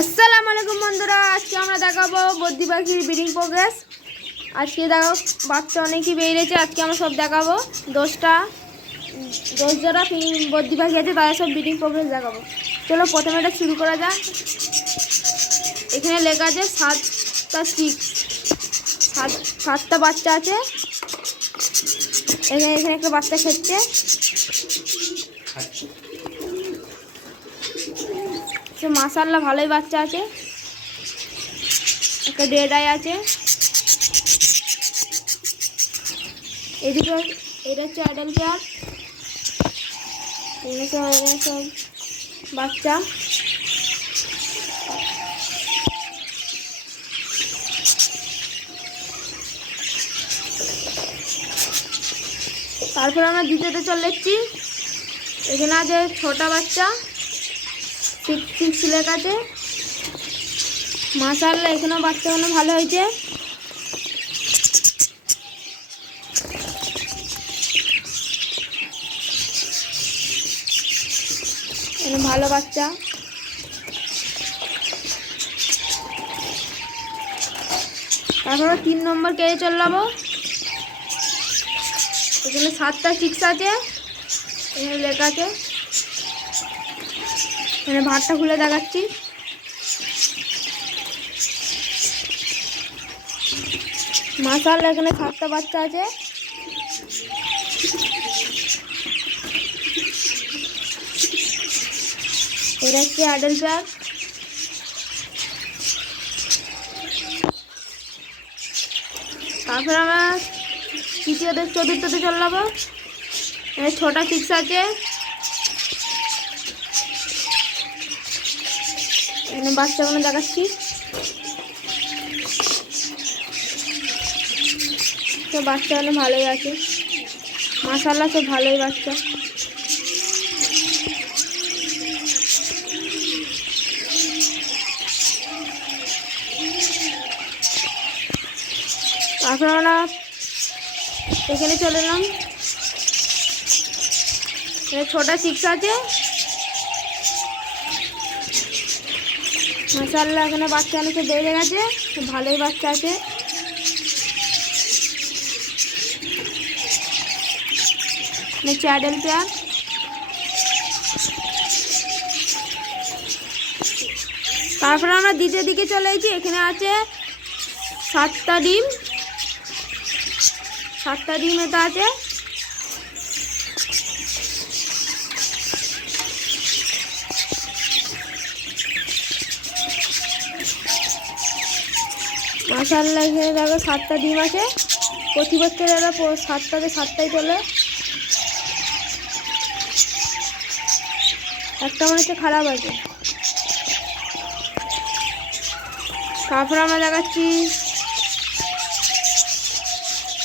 আসসালামু আলাইকুম বন্ধুরা, আজকে আমরা দেখাবো বদ্রি পাখির ব্রিডিং প্রোগ্রেস। আজকে দেখো বাচ্চা অনেকই বেরিয়েছে। আজকে আমরা সব দেখাবো। 10 জোড়া বদ্রি পাখি আছে, তাদের সব ব্রিডিং প্রোগ্রেস দেখাবো। চলো প্রথমে এটা শুরু করা যাক। এখানে লেখা আছে 7টা বাচ্চা আছে। এখানে একটা বাচ্চা খেচ্ছে। মাশাআল্লাহ ভালোই বাচ্চা আছে। একটা ডেড আই আছে। এদিকে এটা হচ্ছে অ্যাডাল্ট পেয়ার। সব বাচ্চা। তারপর আমরা দ্বিতীয়তে চলে এসেছি। এখানে আছে 6টা বাচ্চা, 6 লেখা আছে। মাশাআল্লাহ এখানেও বাচ্চাগুলো ভালো হয়েছে। এখানে ভালো বাচ্চা। তারপর 3 নম্বর কেজে চলে যাবো। এখানে 7টা 6 আছে। এখানে লেখা আছে। এখানে ভাতটা খুলে দেখাচ্ছি। মাশাআল্লাহ এখানে 7টা বাচ্চা আছে। এটা হচ্ছে অ্যাডাল্ট পেয়ার। তারপর আমরা চতুর্থতে চলে যাবো। এখানে 6টা 6 আছে। এখানে বাচ্চাগুলো দেখাচ্ছি। তো বাচ্চাগুলো ভালোই আছে। মাশাআল্লাহ সব ভালোই বাচ্চা। তারপর আমরা এখানে চলে এলাম। এখানে 6টা 6 আছে। মাশাআল্লাহ এখানে বাচ্চা অনেক বেড়ে গেছে, ভালোই বাচ্চা আছে। Adult pair. তারপরে আমরা দ্বিতীয় দিকে চলে এসেছি। এখানে আছে 7টা ডিম। 7টা ডিম এটা আছে। মাশাআল্লাহ এখানে দেখো 7টা ডিম আছে। প্রতি বছর এরা 7টাতে 7টাই তোলে। একটা মনে হচ্ছে খারাপ আছে। তারপর আমরা দেখাচ্ছি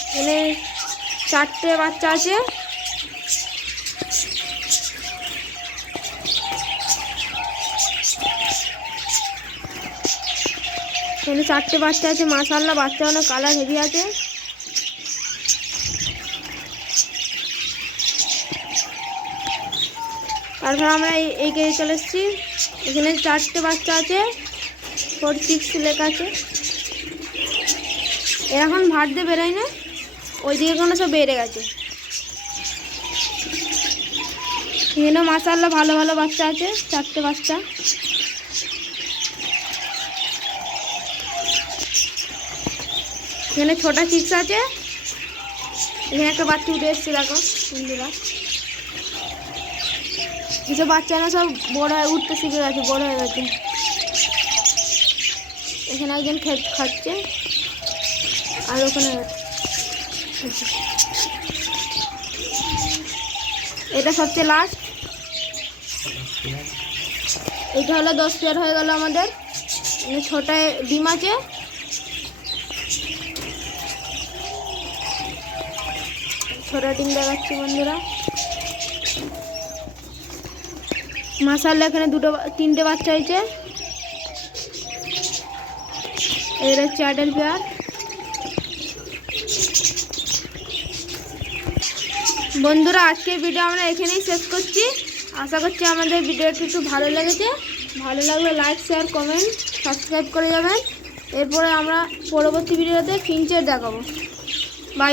এখানে 4টে বাচ্চা আছে। এখানে 4টে বাচ্চা আছে। মাশাআল্লাহ বাচ্চা অনেক কালার হেভি আছে। তারপর আমরা এই কেজে চলে এসেছি। এখানে 4টে বাচ্চা আছে। 46 লেখা আছে। এখন ভাত দিয়ে বেরোয় না, ওই দিকে কোনো সব বেড়ে গেছে। এখানে মাশাআল্লাহ ভালো ভালো বাচ্চা আছে। 4টে বাচ্চা। এখানে 6টা 6 আছে। এখানে একটা বাচ্চা উঠে এসছে দেখো বন্ধুরা। এসব বাচ্চা না সব বড় হয়ে উঠতে শিখে গেছে, বড় হয়ে গেছে। এখানে একজন খাচ্ছে আর ওখানে এটা সবচেয়ে লাস্ট। এটা হলো 10 পেয়ার হয়ে গেল আমাদের। 6টা ডিম আছে। ছোটা ডিম দেখাচ্ছি বন্ধুরা। মাশাআল্লাহ এখানে 3টে বাচ্চা হয়েছে। এর হচ্ছে অ্যাডাল্ট পেয়ার। বন্ধুরা আজকের ভিডিও আমরা এখানেই শেষ করছি। আশা করছি আমাদের ভিডিওটি একটু ভালো লেগেছে। ভালো লাগলে লাইক, শেয়ার, কমেন্ট, সাবস্ক্রাইব করে যাবেন। এরপরে আমরা পরবর্তী ভিডিওতে ফিঞ্চের দেখাবো। বাই।